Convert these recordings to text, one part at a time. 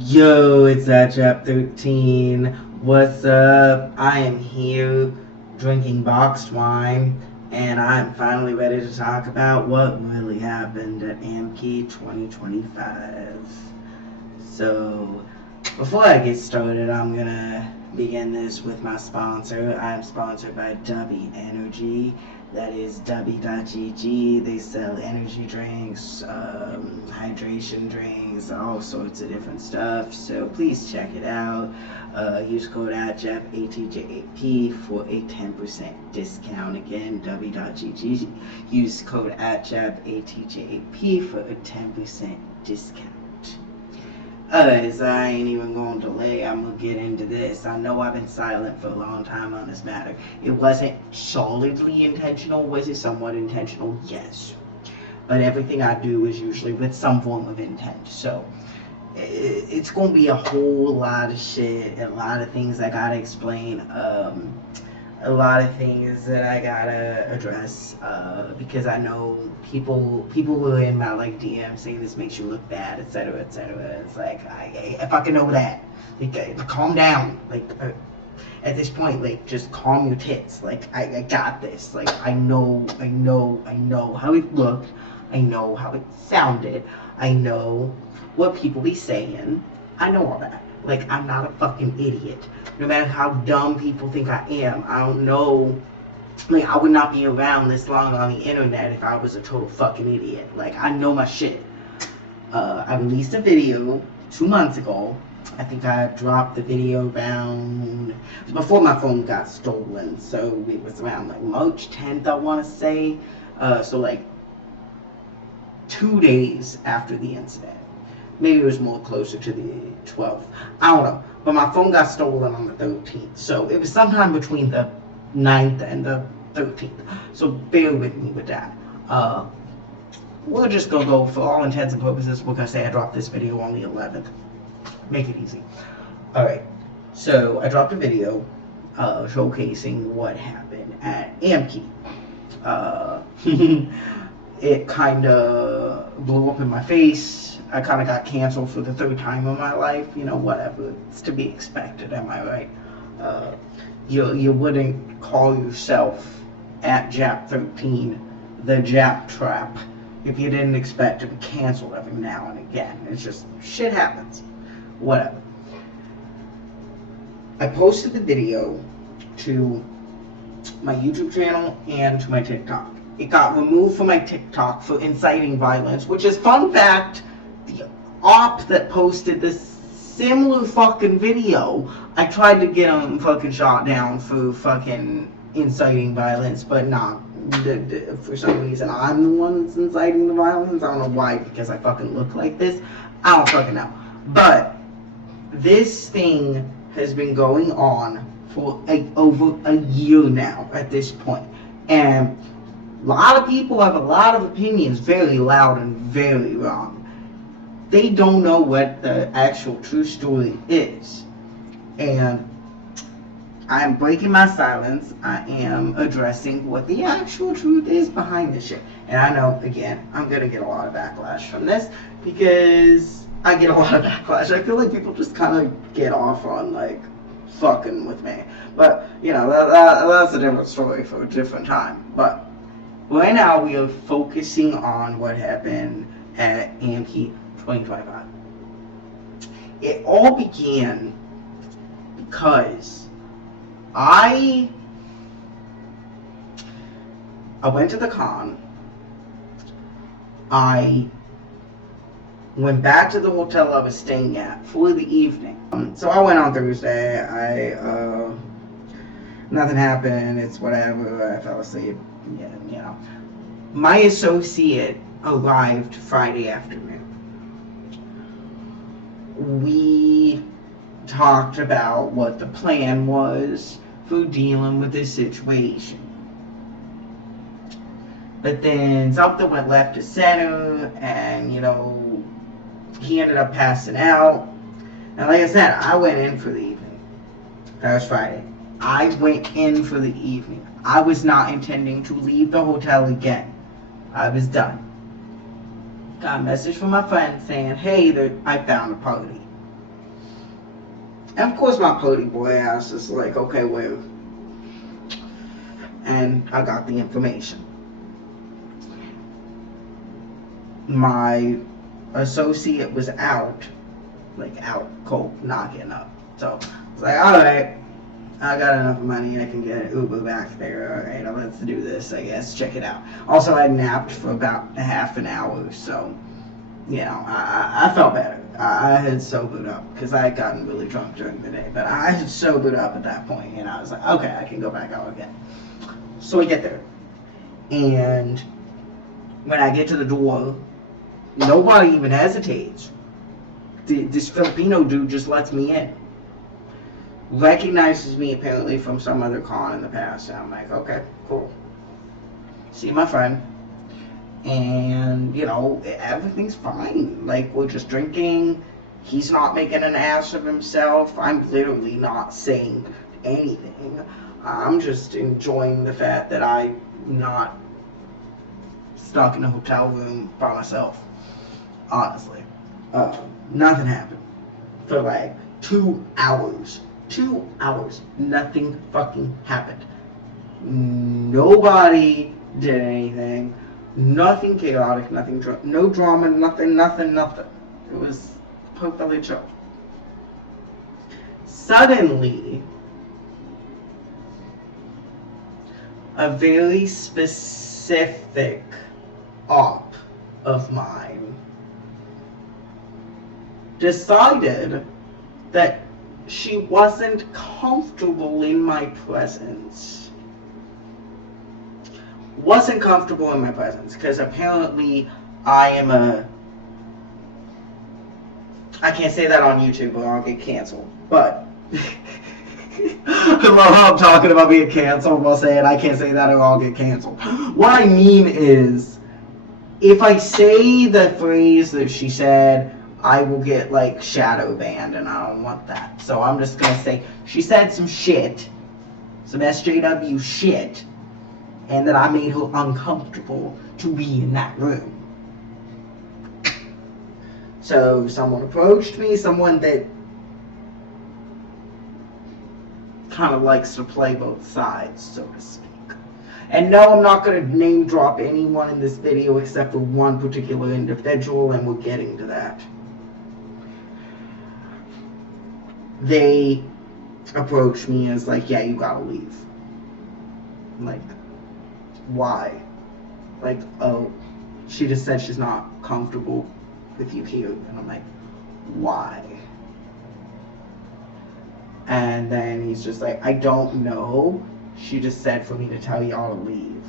Yo, it's that Chap 13. What's up? I am here drinking boxed wine, and I'm finally ready to talk about what really happened at AMKE 2025. So, before I get started, I'm gonna begin this with my sponsor. I'm sponsored by W Energy. That is W.GG. They sell energy drinks, hydration drinks, all sorts of different stuff. So please check it out. Use code ATJAP, ATJAP, for a 10% discount. Again, W.GG. Use code ATJAP, ATJAP, for a 10% discount. As I ain't even going to delay, I'm going to get into this. I know I've been silent for a long time on this matter. It wasn't solidly intentional. Was it somewhat intentional? Yes. But everything I do is usually with some form of intent. So, it's going to be a whole lot of shit, a lot of things I got to explain. A lot of things that I gotta address because I know people were in my like DM saying this makes you look bad, etc., etc. It's like I fucking know that. Like, calm down. Like at this point, like just calm your tits. Like I got this. Like I know how it looked. I know how it sounded. I know what people be saying. I know all that. Like, I'm not a fucking idiot. No matter how dumb people think I am, I don't know. Like, I would not be around this long on the internet if I was a total fucking idiot. Like, I know my shit. I released a video 2 months ago. I think I dropped the video around before my phone got stolen. So it was around like March 10th, I want to say. So like 2 days after the incident. Maybe it was more closer to the 12th. I don't know. But my phone got stolen on the 13th. So it was sometime between the 9th and the 13th. So bear with me with that. We're just going to go, for all intents and purposes, we're going to say I dropped this video on the 11th. Make it easy. Alright. So I dropped a video showcasing what happened at AMKE. It kind of blew up in my face. I kind of got canceled for the third time in my life. You know, whatever. It's to be expected, am I right? You wouldn't call yourself at Jap13 the Jap Trap if you didn't expect to be canceled every now and again. It's just, shit happens. Whatever. I posted the video to my YouTube channel and to my TikTok. It got removed from my TikTok for inciting violence, which is, fun fact, the op that posted this similar fucking video, I tried to get him fucking shot down for fucking inciting violence, but nah, for some reason I'm the one that's inciting the violence. I don't know why, because I fucking look like this. I don't fucking know. But this thing has been going on for over a year now at this point. And a lot of people have a lot of opinions, very loud and very wrong. They don't know what the actual true story is. And I'm breaking my silence. I am addressing what the actual truth is behind this shit. And I know, again, I'm going to get a lot of backlash from this because I get a lot of backlash. I feel like people just kind of get off on, like, fucking with me. But, you know, that's a different story for a different time. But right now, we are focusing on what happened at AMKE 2025. It all began because I went to the con. I went back to the hotel I was staying at for the evening. So I went on Thursday. Nothing happened. It's whatever. I fell asleep. Yeah, you know. My associate arrived Friday afternoon. We talked about what the plan was for dealing with this situation. But then something went left to center, and, you know, he ended up passing out. And like I said, I went in for the evening. That was Friday. I went in for the evening. I was not intending to leave the hotel again. I was done. Got a message from my friend saying, hey, I found a party. And of course my pody boy ass is like, okay, where? And I got the information. My associate was out, like out cold, not getting up. So I was like, alright, I got enough money, I can get an Uber back there. Alright, let's do this, I guess. Check it out. Also, I napped for about a half an hour, so, you know, I felt better. I had sobered up, because I had gotten really drunk during the day, but I had sobered up at that point, and I was like, okay, I can go back out again. So we get there, and when I get to the door, nobody even hesitates. This Filipino dude just lets me in. Recognizes me apparently from some other con in the past. And I'm like, okay, cool. See my friend. And, you know, everything's fine. Like, we're just drinking. He's not making an ass of himself. I'm literally not saying anything. I'm just enjoying the fact that I'm not stuck in a hotel room by myself. Honestly. Nothing happened. For like 2 hours. 2 hours. Nothing fucking happened. Nobody did anything. Nothing chaotic. Nothing no drama. Nothing. It was perfectly chill. Suddenly, a very specific op of mine decided that she wasn't comfortable in my presence. Wasn't comfortable in my presence because apparently I am a... I can't say that on YouTube or I'll get canceled, but I love how I'm talking about being canceled while saying I can't say that or I'll get canceled. What I mean is, if I say the phrase that she said, I will get like shadow banned, and I don't want that. So I'm just gonna say she said some shit, some SJW shit, and that I made her uncomfortable to be in that room. So someone approached me, someone that kind of likes to play both sides, so to speak. And no, I'm not going to name drop anyone in this video except for one particular individual, and we're getting to that. They approached me as like, yeah, you gotta leave. Like, why? Like, oh, she just said she's not comfortable with you here. And I'm like, why? And then he's just like, I don't know. She just said for me to tell y'all to leave.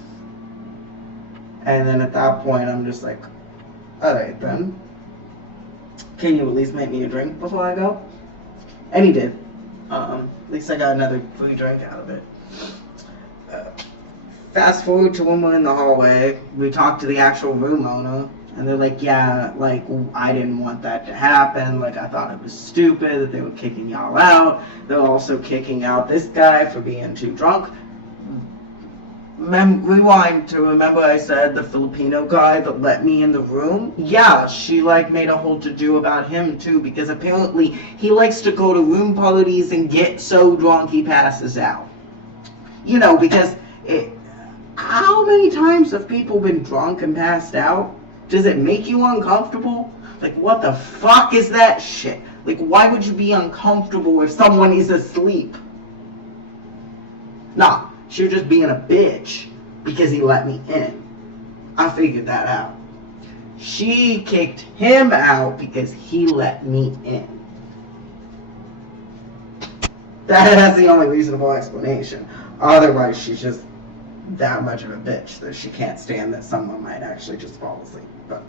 And then at that point, I'm just like, alright then. Can you at least make me a drink before I go? And he did. At least I got another free drink out of it. Fast forward to when we're in the hallway. We talked to the actual room owner. And they're like, yeah, like, I didn't want that to happen. Like, I thought it was stupid that they were kicking y'all out. They're also kicking out this guy for being too drunk. Rewind to remember I said the Filipino guy that let me in the room? Yeah, she, like, made a whole to-do about him, too, because apparently he likes to go to room parties and get so drunk he passes out. You know, because how many times have people been drunk and passed out? Does it make you uncomfortable? Like, what the fuck is that shit? Like, why would you be uncomfortable if someone is asleep? Nah, she was just being a bitch because he let me in. I figured that out. She kicked him out because he let me in. That's the only reasonable explanation. Otherwise, she's just that much of a bitch that she can't stand that someone might actually just fall asleep. But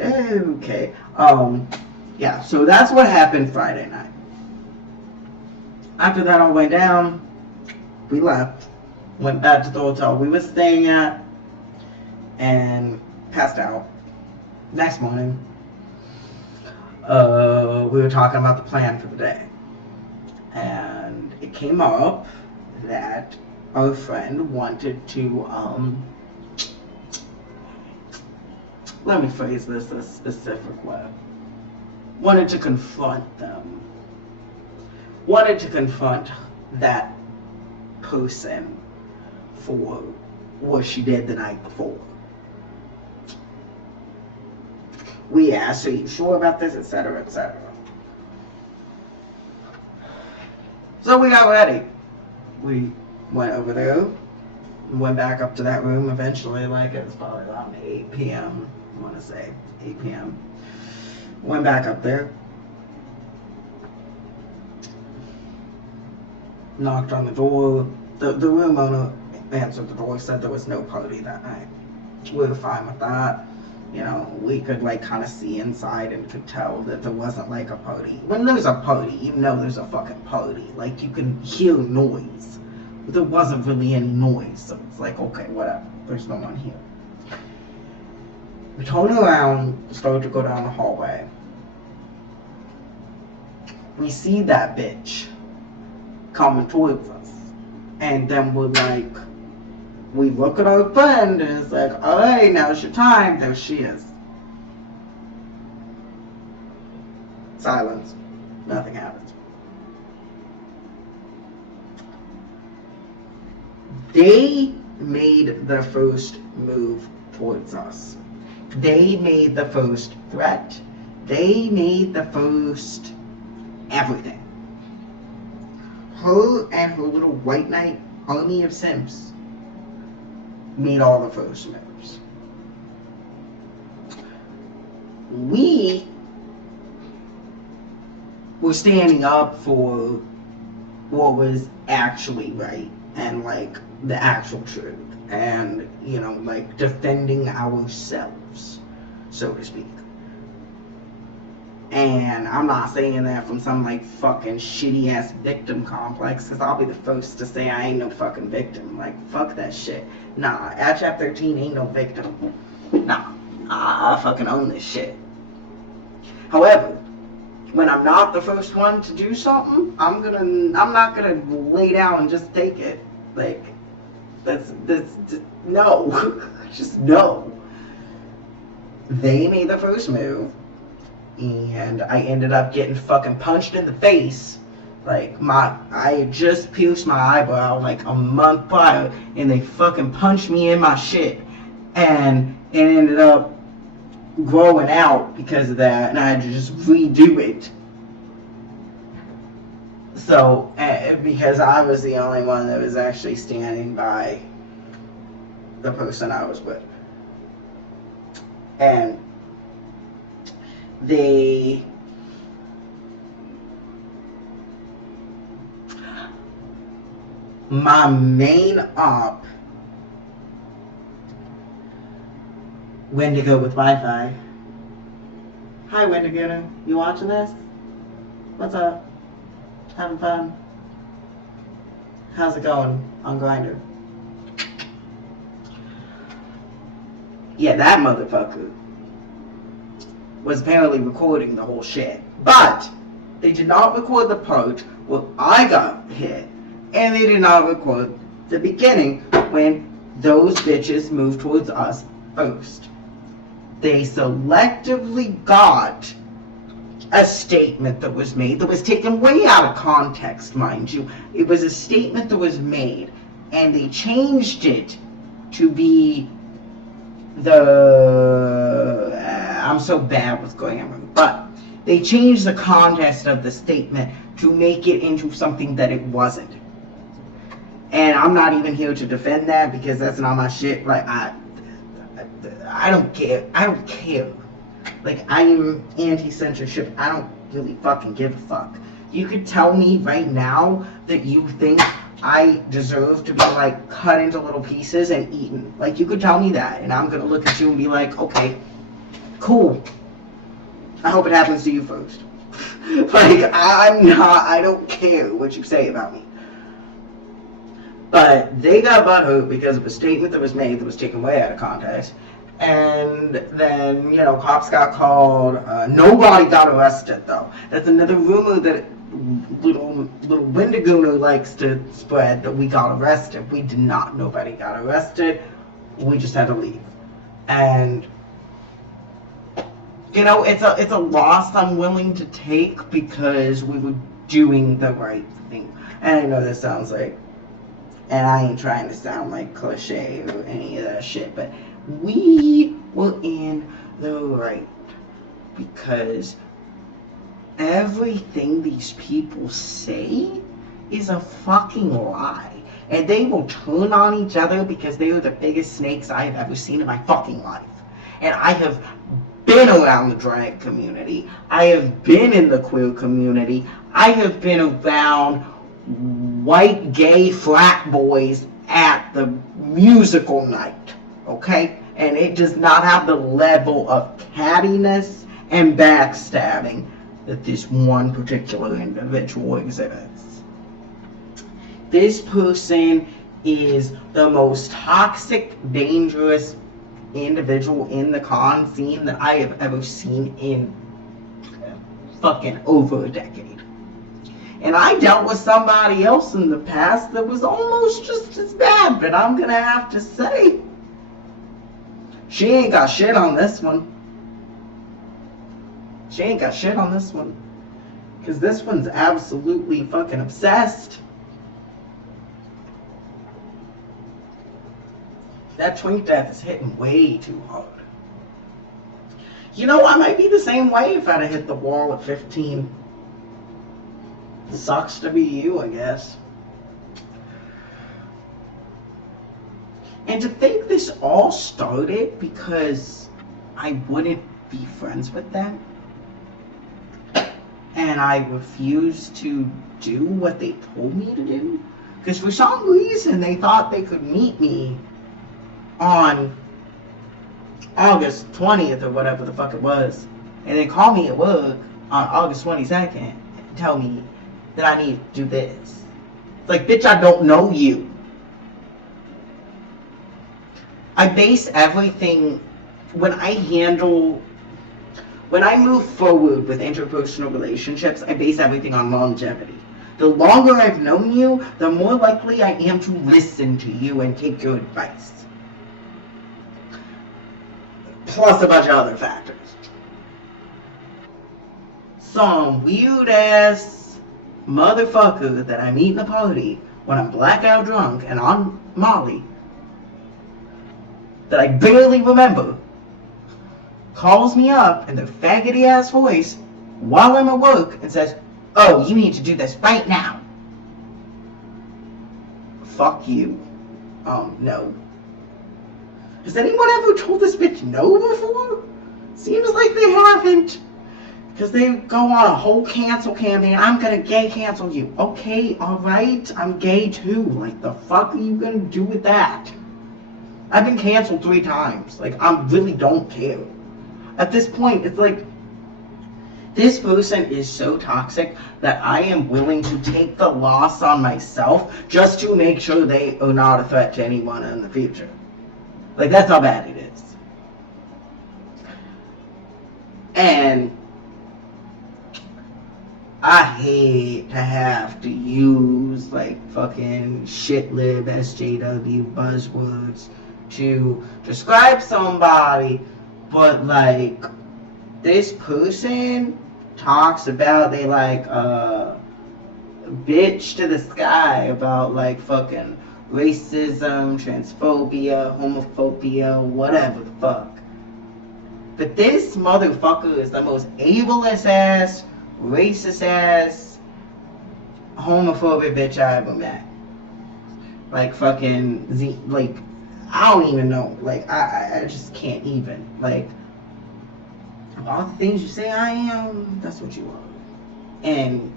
okay. Yeah, so that's what happened Friday night. After that all went down, we left, went back to the hotel we were staying at, and passed out. Next morning, we were talking about the plan for the day. And it came up that our friend wanted to, let me phrase this a specific way. Wanted to confront them wanted to confront that person for what she did the night before. We asked, are you sure about this, etc., etc. So we got ready. We went over there, went back up to that room eventually, like it was probably around 8 p.m. I want to say 8 p.m. Went back up there, knocked on the door. The room owner answered the door, said there was no party that night. We were fine with that. You know, we could like kind of see inside and could tell that there wasn't like a party. When there's a party, you know there's a fucking party. Like you can hear noise. But there wasn't really any noise, so it's like, okay, whatever. There's no one here. We turn around, started to go down the hallway. We see that bitch coming towards us. And then we're like, we look at our friend and it's like, alright, now's your time. There she is. Silence. Nothing happens. They made the first move towards us. They made the first threat. They made the first everything. Her and her little white knight army of simps made all the first moves. We were standing up for what was actually right and like the actual truth and, you know, like defending ourselves, so to speak. And I'm not saying that from some like fucking shitty ass victim complex, because I'll be the first to say I ain't no fucking victim. Like, fuck that shit. Nah, at Chapter 13 ain't no victim. Nah, I fucking own this shit. However, when I'm not the first one to do something, I'm not gonna lay down and just take it. Like, that's no. Just no. They made the first move. And I ended up getting fucking punched in the face. Like, I had just pierced my eyebrow like a month prior, and they fucking punched me in my shit. And it ended up growing out because of that, and I had to just redo it. So, because I was the only one that was actually standing by the person I was with. And my main op, Wendigo with Wi-Fi. Hi Wendigo, you watching this? What's up? Having fun? How's it going on Grindr? Yeah, that motherfucker was apparently recording the whole shit. But they did not record the part where I got hit, and they did not record the beginning when those bitches moved towards us first. They selectively got a statement that was made that was taken way out of context, mind you. It was a statement that was made, and they changed it to be I'm so bad with going on, but they changed the context of the statement to make it into something that it wasn't. And I'm not even here to defend that because that's not my shit. Like, I don't care. I don't care. Like, I am anti-censorship. I don't really fucking give a fuck. You could tell me right now that you think I deserve to be, like, cut into little pieces and eaten. Like, you could tell me that, and I'm gonna look at you and be like, okay, cool. I hope it happens to you first. Like, I don't care what you say about me. But they got butthurt because of a statement that was made that was taken way out of context. And then, you know, cops got called. Nobody got arrested, though. That's another rumor that little Wendigooner likes to spread, that we got arrested. We did not. Nobody got arrested. We just had to leave. And, you know, it's a loss I'm willing to take because we were doing the right thing. And I know this sounds like, and I ain't trying to sound like cliche or any of that shit, but we were in the right, because everything these people say is a fucking lie. And they will turn on each other because they are the biggest snakes I have ever seen in my fucking life. And I have been around the drag community. I have been in the queer community. I have been around white gay frat boys at the musical night. Okay? And it does not have the level of cattiness and backstabbing that this one particular individual exhibits. This person is the most toxic, dangerous individual in the con scene that I have ever seen in fucking over a decade. And I dealt with somebody else in the past that was almost just as bad, but I'm gonna have to say, she ain't got shit on this one. She ain't got shit on this one. Because this one's absolutely fucking obsessed. That twink death is hitting way too hard. You know, I might be the same way if I'd have hit the wall at 15. Sucks to be you, I guess. And to think this all started because I wouldn't be friends with them. And I refused to do what they told me to do. Because for some reason they thought they could meet me on August 20th or whatever the fuck it was, and then call me at work on August 22nd and tell me that I need to do this. It's like, bitch, I don't know you. I base everything, when I move forward with interpersonal relationships, I base everything on longevity. The longer I've known you, the more likely I am to listen to you and take your advice. Plus a bunch of other factors. Some weird ass motherfucker that I meet in a party when I'm blackout drunk and on Molly that I barely remember calls me up in their faggoty ass voice while I'm at work and says, "Oh, you need to do this right now." Fuck you. No. Has anyone ever told this bitch no before? Seems like they haven't. Because they go on a whole cancel campaign. I'm gonna gay cancel you. Okay, alright, I'm gay too. Like, the fuck are you gonna do with that? I've been canceled 3 times. Like, I really don't care. At this point, it's like, this person is so toxic that I am willing to take the loss on myself just to make sure they are not a threat to anyone in the future. Like, that's how bad it is. And I hate to have to use, like, fucking shitlib, SJW buzzwords to describe somebody, but, like, this person talks about, they, like, bitch to the sky about, like, fucking racism, transphobia, homophobia, whatever the fuck. But this motherfucker is the most ableist ass, racist ass, homophobic bitch I ever met. Like fucking like, I don't even know. Like, I just can't even. Like, all the things you say I am, that's what you are. And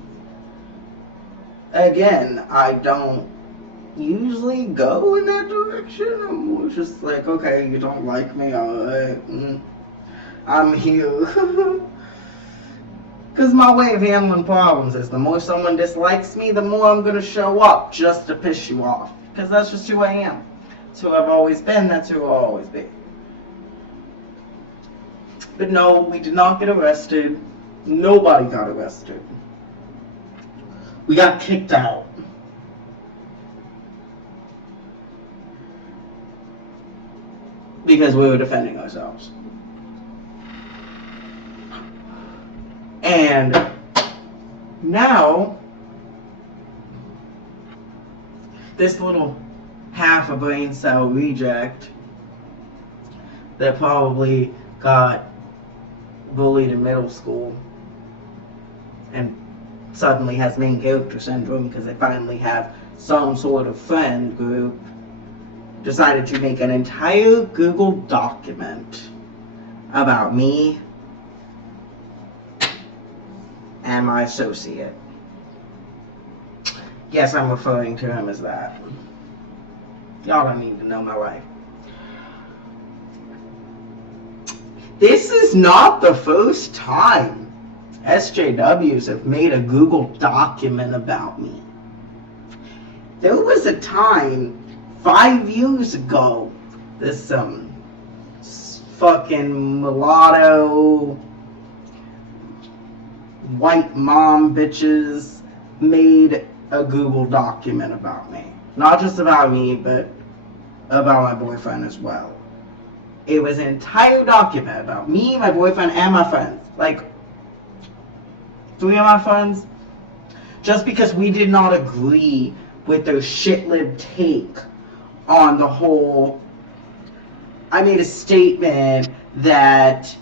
again, I don't usually go in that direction. I'm more just like, okay, you don't like me, alright, I'm here. Because my way of handling problems is the more someone dislikes me, the more I'm going to show up just to piss you off. Because that's just who I am. That's who I've always been, that's who I'll always be. But no, we did not get arrested. Nobody got arrested. We got kicked out. Because we were defending ourselves. And now this little half a brain cell reject that probably got bullied in middle school and suddenly has main character syndrome because they finally have some sort of friend group, decided to make an entire Google document about me and my associate. Yes, I'm referring to him as that. Y'all don't need to know my life. This is not the first time SJWs have made a Google document about me. There was a time 5 years ago, this fucking mulatto white mom bitches made a Google document about me. Not just about me, but about my boyfriend as well. It was an entire document about me, my boyfriend, and my friends. Like, 3 of my friends. Just because we did not agree with their shit-lib take on the whole... I made a statement that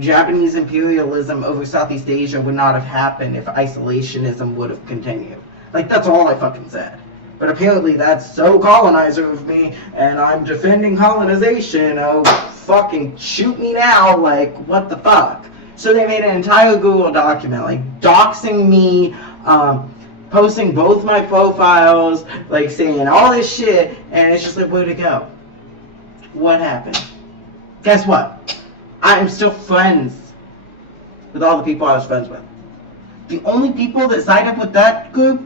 Japanese imperialism over Southeast Asia would not have happened if isolationism would have continued. Like, that's all I fucking said. But apparently that's so colonizer of me, and I'm defending colonization. Oh, fucking shoot me now. Like, what the fuck? So they made an entire Google document, like, doxing me, posting both my profiles, like, saying all this shit, and it's just like, where'd it go? What happened? Guess what? I'm still friends with all the people I was friends with. The only people that signed up with that group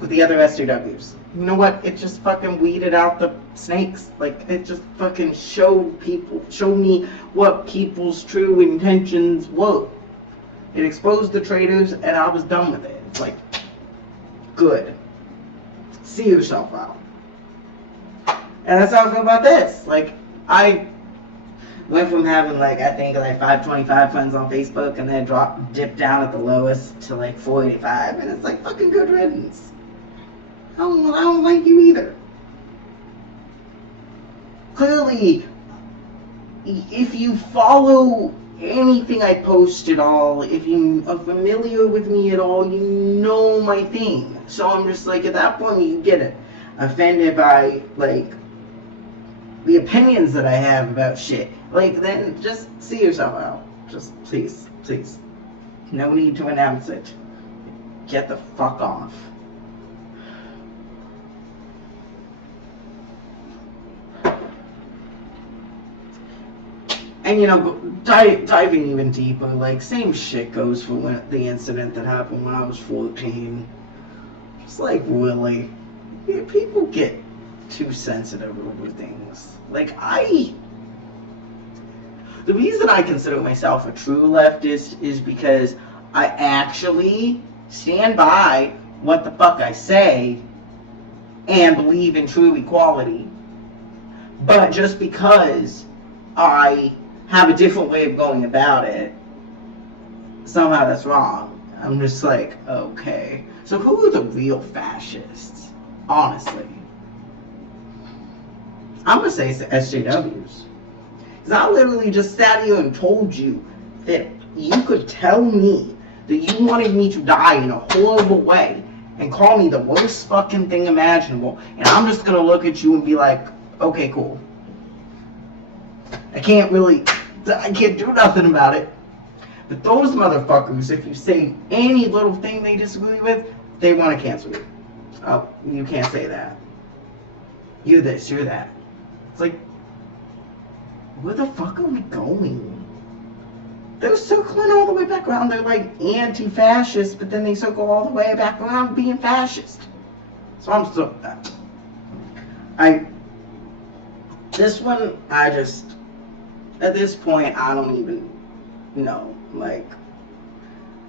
were the other SJWs. You know what? It just fucking weeded out the snakes. Like, it just fucking showed me what people's true intentions were. It exposed the traitors, and I was done with it. It's like, good. See yourself out. And that's how I feel about this. Like, I went from having, like, I think, like, 525 friends on Facebook, and then dipped down at the lowest to, like, 485, and it's like, fucking good riddance. I don't like you either. Clearly, if you follow anything I post at all, if you are familiar with me at all, you know my thing. So I'm just like, at that point, you get it. Offended by, like, the opinions that I have about shit. Like, then just see yourself out. Just, please. No need to announce it. Get the fuck off. And, you know, diving even deeper, like, same shit goes for the incident that happened when I was 14. Just like, really, people get too sensitive over things. Like, the reason I consider myself a true leftist is because I actually stand by what the fuck I say and believe in true equality. But just because I have a different way of going about it, somehow that's wrong. I'm just like, okay. So who are the real fascists? Honestly. I'm gonna say it's the SJWs. Because I literally just sat here and told you that you could tell me that you wanted me to die in a horrible way and call me the worst fucking thing imaginable, and I'm just gonna look at you and be like, okay, cool. I can't do nothing about it. But those motherfuckers, if you say any little thing they disagree with, they want to cancel you. Oh, you can't say that. You're this, you're that. It's like, where the fuck are we going? They're circling all the way back around. They're like anti-fascist, but then they circle all the way back around being fascist. So I'm still... This one, at this point, I don't even know. Like,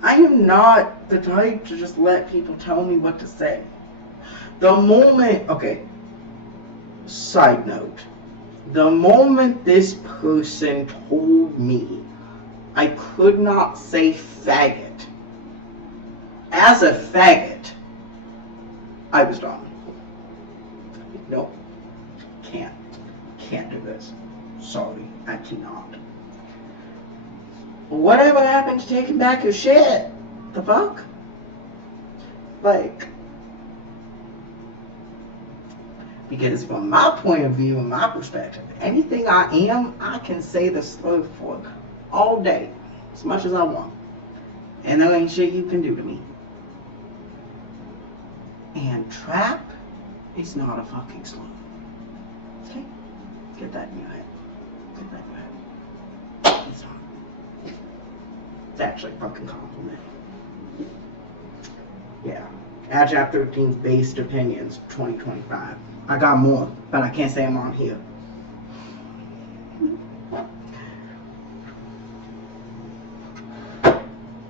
I am not the type to just let people tell me what to say. The moment, okay, side note, the moment this person told me I could not say faggot, as a faggot, I was done. Can't do this. Sorry, I cannot. Whatever happened to taking back your shit? The fuck? Like, because from my point of view and my perspective, anything I am, I can say the slur for all day, as much as I want. And there ain't shit you can do to me. And trap is not a fucking slur. Okay? Get that in your head. Get that in your head. It's not. It's actually a fucking compliment. Yeah. AdJap 13's Based Opinions 2025. I got more, but I can't say them on here.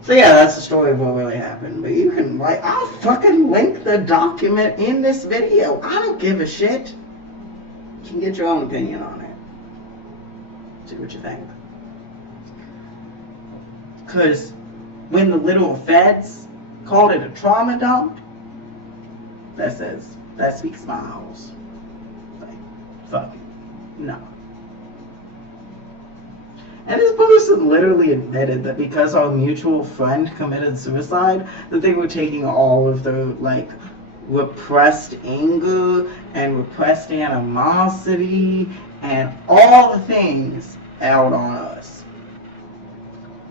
So yeah, that's the story of what really happened. But you can, like, I'll fucking link the document in this video. I don't give a shit. You can get your own opinion on it. See what you think. Because when the little feds called it a trauma dump, that speaks miles. Like, fuck it. No. And this person literally admitted that because our mutual friend committed suicide, that they were taking all of their, like, repressed anger and repressed animosity and all the things out on us.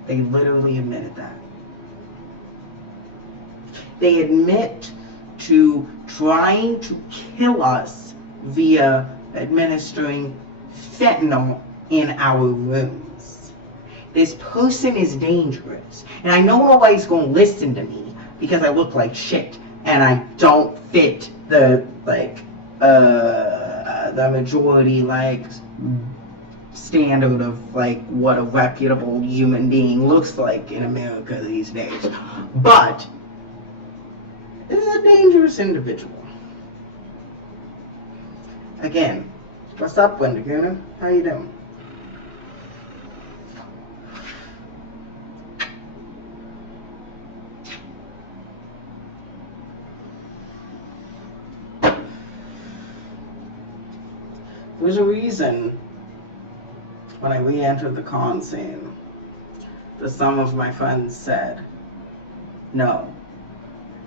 They literally admitted that. They admit to trying to kill us via administering fentanyl in our rooms. This person is dangerous. And I know nobody's going to listen to me because I look like shit and I don't fit the, like, the majority, like, standard of, like, what a reputable human being looks like in America these days. But this is a dangerous individual. Again, what's up, Wendiguna? How you doing? There's a reason when I re-entered the con scene that some of my friends said, no,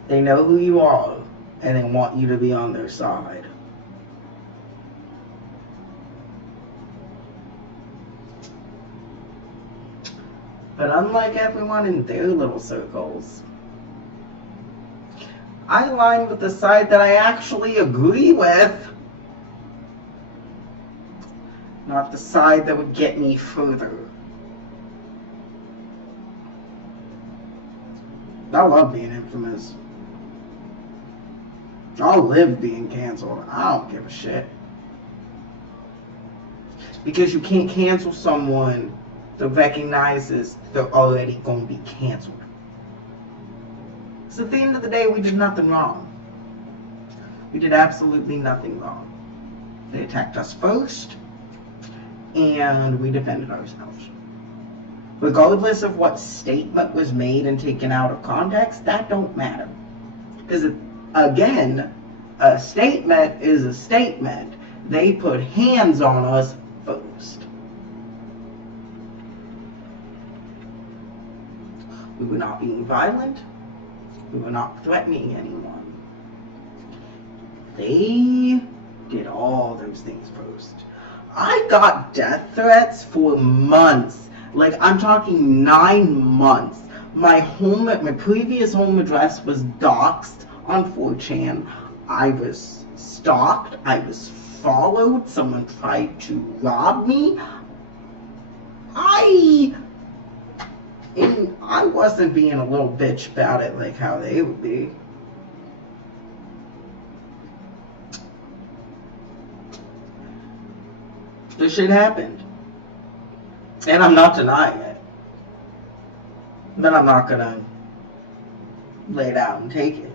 they know who you are and they want you to be on their side. But unlike everyone in their little circles, I align with the side that I actually agree with, not the side that would get me further. I love being infamous. I'll live being canceled. I don't give a shit. Because you can't cancel someone that recognizes they're already going to be canceled. So at the end of the day, we did nothing wrong. We did absolutely nothing wrong. They attacked us first, and we defended ourselves. Regardless of what statement was made and taken out of context, that don't matter. Because, again, a statement is a statement. They put hands on us first. We were not being violent. We were not threatening anyone. They did all those things first. I got death threats for months. Like, I'm talking 9 months. My previous home address was doxxed on 4chan. I was stalked. I was followed. Someone tried to rob me. I wasn't being a little bitch about it like how they would be. This shit happened. And I'm not denying it. But I'm not gonna lay it out and take it.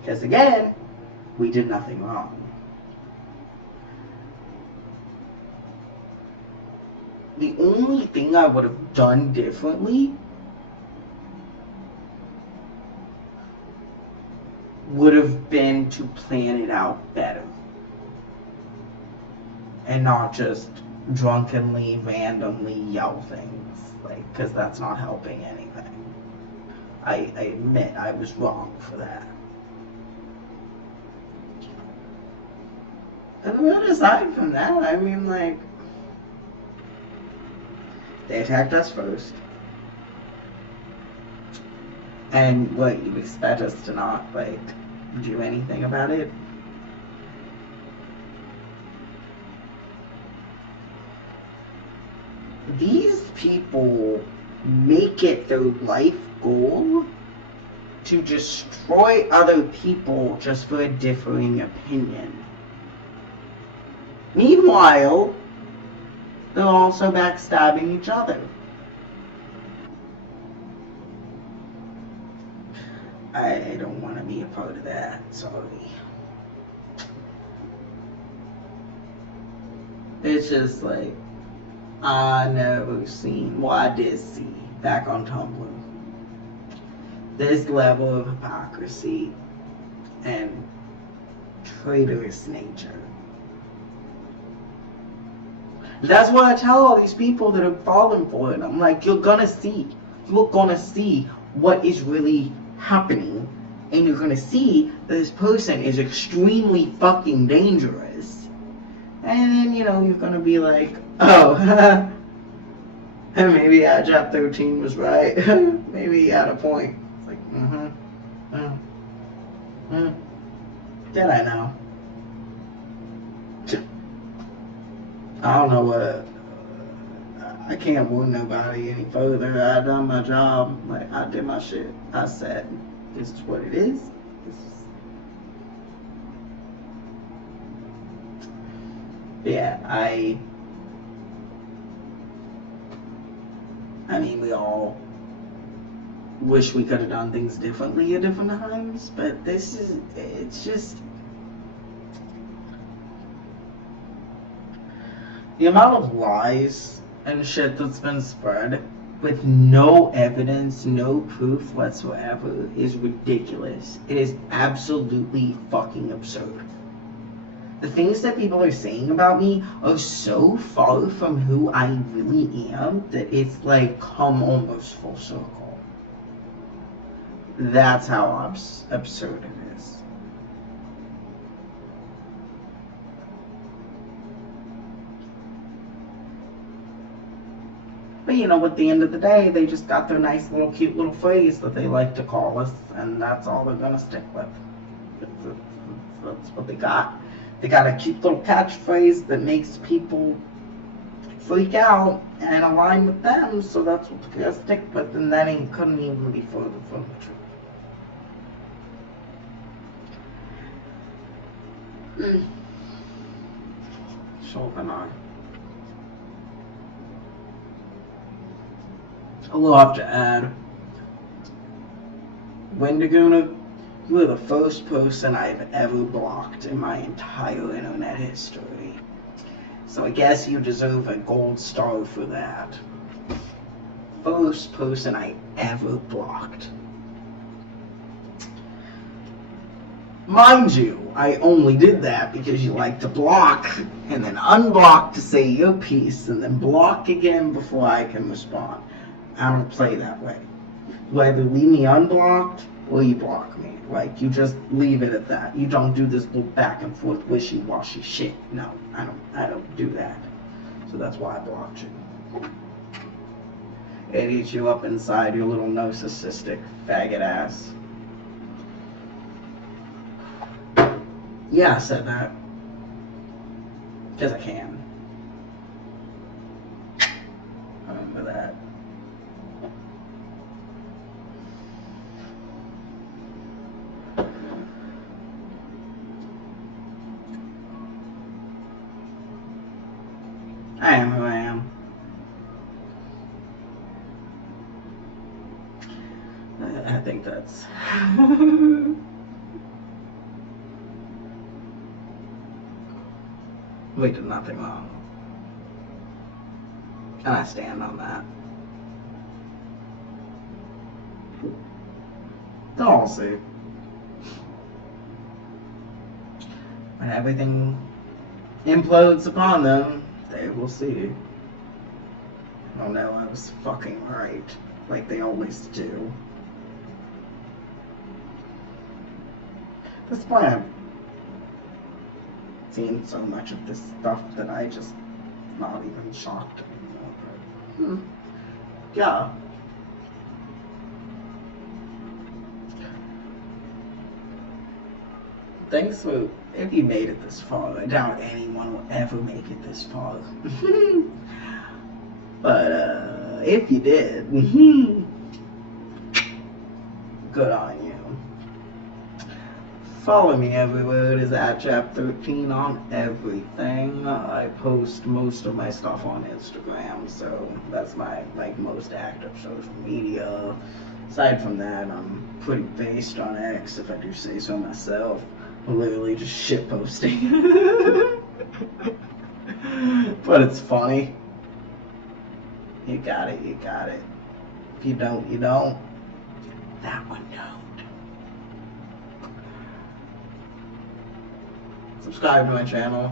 Because again, we did nothing wrong. The only thing I would have done differently would have been to plan it out better. and not just drunkenly, randomly yell things, like, because that's not helping anything. I admit I was wrong for that. But aside from that, I mean, like, they attacked us first. And what, you expect us to not, like, do anything about it? These people make it their life goal to destroy other people just for a differing opinion. Meanwhile, they're also backstabbing each other. I don't want to be a part of that, sorry. It's just like, I never seen, well, I did see back on Tumblr, this level of hypocrisy and traitorous nature. That's what I tell all these people that are falling for it. I'm like, you're gonna see what is really happening, and you're gonna see that this person is extremely fucking dangerous. And then, you know, you're gonna be like, oh, maybe Job 13 was right. Maybe he had a point. It's like, did I know? I don't know what. I can't wound nobody any further. I done my job. Like, I did my shit. I said, this is what it is. Yeah, I mean, we all wish we could have done things differently at different times, but it's just, the amount of lies and shit that's been spread with no evidence, no proof whatsoever is ridiculous. It is absolutely fucking absurd. The things that people are saying about me are so far from who I really am that it's like come almost full circle. That's how absurd it is. But you know, at the end of the day, they just got their nice little cute little phrase that they like to call us, and that's all they're gonna stick with. That's what they got. They got a cute little catchphrase that makes people freak out and align with them, so that's what they're gonna stick with, and that couldn't even be further from the truth. So can I. A lot to add. Wendiguna, you are the first person I've ever blocked in my entire internet history. So I guess you deserve a gold star for that. First person I ever blocked. Mind you, I only did that because you like to block and then unblock to say your piece and then block again before I can respond. I don't play that way. You either leave me unblocked or you block me. Like, you just leave it at that. You don't do this little back and forth wishy-washy shit. No, I don't do that. So that's why I blocked you. It eats you up inside your little narcissistic faggot ass. Yeah, I said that. Because I can. I remember that. I am who I am. I think that's... We did nothing wrong. And I stand on that. They'll all see. But everything implodes upon them, they will see. Oh no, I was fucking right. Like they always do. At this point, I've seen so much of this stuff that I just not even shocked anymore. But, yeah. Thanks for, if you made it this far. I doubt anyone will ever make it this far. But, if you did, good on you. Follow me everywhere. It is at Jap13 on everything. I post most of my stuff on Instagram, so that's my most active social media. Aside from that, I'm pretty based on X, if I do say so myself. I'm literally just shit posting. But it's funny. You got it, you got it. If you don't, you don't. That one don't. Subscribe to my channel.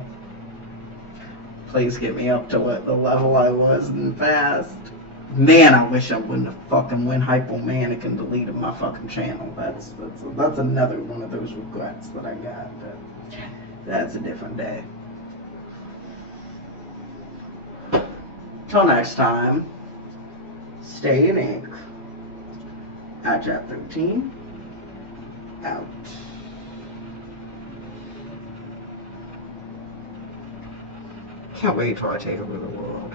Please get me up to what the level I was in the past. Man, I wish I wouldn't have fucking went hypomanic and deleted my fucking channel. That's another one of those regrets that I got. But that's a different day. Till next time, stay in ink. At Jap13, out. Can't wait till I take over the world.